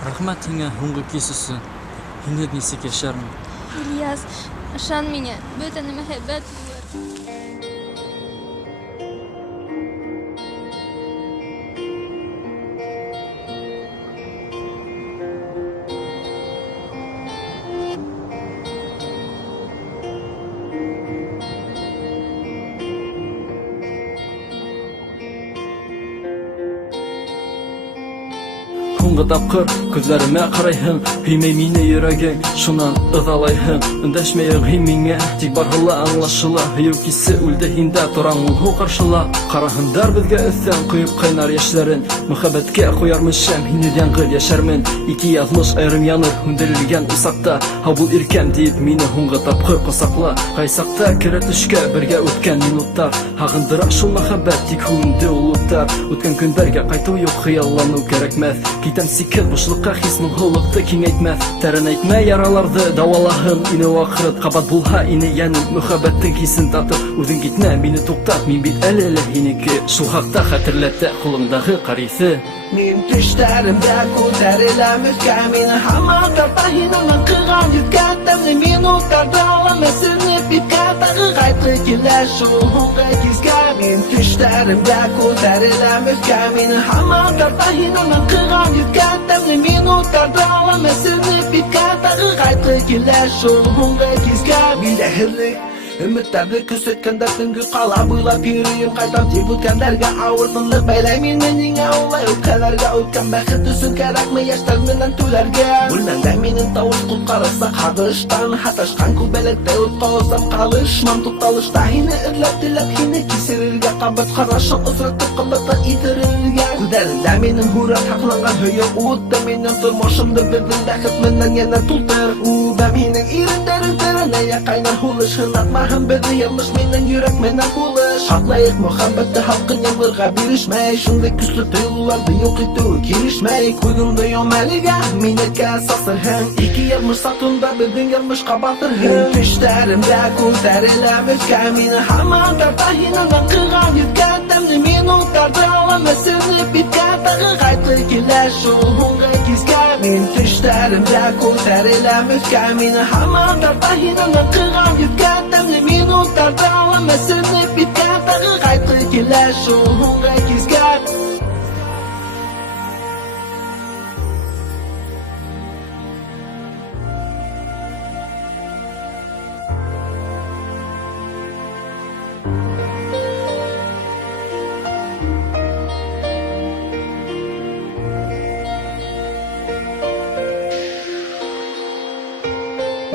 Рахмат һиңә һуңғы кис өсөн. Һинһеҙ нисек йәшәрмен? Ильяс, ышан миңә, бөтәне мөхәббәт булыр. Һуңғы тапҡыр күҙләремә ҡарайһың, һөймәй мине йөрәгең, шунан ыҙалайһың. Өндәшмәйһең һин миңә, тик барһыла аңлашыла. Һөйөү кисе үлде һиндә, тораң ул һыу ҡаршыла. Ҡараһындар беҙгә өҫтән, ҡойоп ҡайнар йәштәрен. Мөхәббәткә ҡуярмын шәм, һинһеҙ яңғыҙ йәшәрмен. Ике яҙмыш айырым яныр, һүндерелгән усаҡта. Һау бул иркәм тиеп мине һуңғы тапҡыр ҡосаҡла. Ҡай саҡта керә төшкә бергә үткән минуттар. Һағындыра шул мөхәббәт, тик һүнде ул уттар. Үткән көндәргә ҡайтыу юҡ, хыялланыу кәрәкмәҫ. Китәм сикһеҙ бушлыҡҡа, хис моңһоулыҡты киңәйтмәҫ. Тәрәнәйтмә яраларҙы, дауалаһын ине ваҡыт. Ҡабат булһа ине йәнем, мөхәббәттең хисен татып. Үҙең китмә, мине туҡтат, мин бит әле лә һинеке. Шул хаҡта хәтерләтә ҡулыңдағы ҡариҫе. Мин төштәремдә күтәреләм өҫкә, мине һаман тарта һинең ҡыған йөҙгән тәмле минуттарҙа алам әсенеп биткә. Тағы ҡайтҡы килә шул һуңғы кискә. Мин төштәремдә күтәреләм өҫкә, мине һаман тарта һинең ҡыған йөҙгән тәмле минуттарҙа алам әсенеп биткә. Тағы ҡайтҡы килә шул һуңғы кискә. Биләһеҙлек өмөттәрҙе көсөткәндә төнгө ҡала буйлап йөрөйөм, ҡайтам тип үткәндәргә ауыр тынлыҡ бәйләй мине. Ниңә улай үпкәләргә? Үткән бәхет өсөн кәрәкме йәштәр менән түләргә? Бүлмәңдә минең тауыш ҡотҡарасаҡ һағыштан, һаташҡан күбәләктә утҡа осам ҡалышмам. Туҡталышта һине эҙләп, теләп һине кисерергә, ҡабат ҡарашын осратып ҡымбатта итерергә. Күҙҙәрендә минең һүрәт һаҡланған һөйөү утты, минең тормошомдо беҙҙең бәхет менән йәнә тултыр. Үбәм һинең ирендәрең тәрәнәйә ҡайнар һулышын атма. Беҙҙе яҙмыш минең йөрәк менән булыш. Һаҡлайыҡ мөхәббәтте, һалҡын ямғырға бирешмәй. Шундай көслө тойғоларҙы юҡ итеү килешмәй. Күҙеңде йом әлегә, минекә сасырһың. Ике яҙмыш сатында беҙҙең яҙмышҡа батырһың. Мин төштәремдә күтәреләм өҫкә, мине һаман тарта һинең ҡыған йөҙгән тәмле минуттарҙы алам әсенеп биткә. Тағы ҡайтҡы килә шул һуңғы кискә. Мин төштәремдә күтәреләм өҫкә, мине һаман тарта һинең ҡыған йөҙгән тәмле минуттарҙа алам әсенеп биткә. Тағы ҡайтҡы килә шул һуңғы кискә.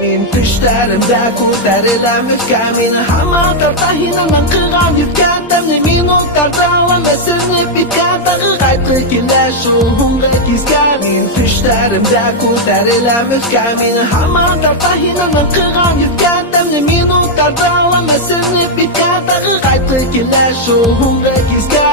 Мин төштәремдә күтәреләм өҫкә, мине һаман тарта һинең ҡыған йөҙгән тәмле минуттарҙа алам әсенеп биткә. Тағы ҡайтҡы килә шул һуңғы кискә. Мин төштәремдә күтәреләм өҫкә, мине һаман тарта һинең ҡыған йөҙгән тәмле минуттарҙа алам әсенеп биткә. Тағы ҡайтҡы килә шул һуңғы кискә.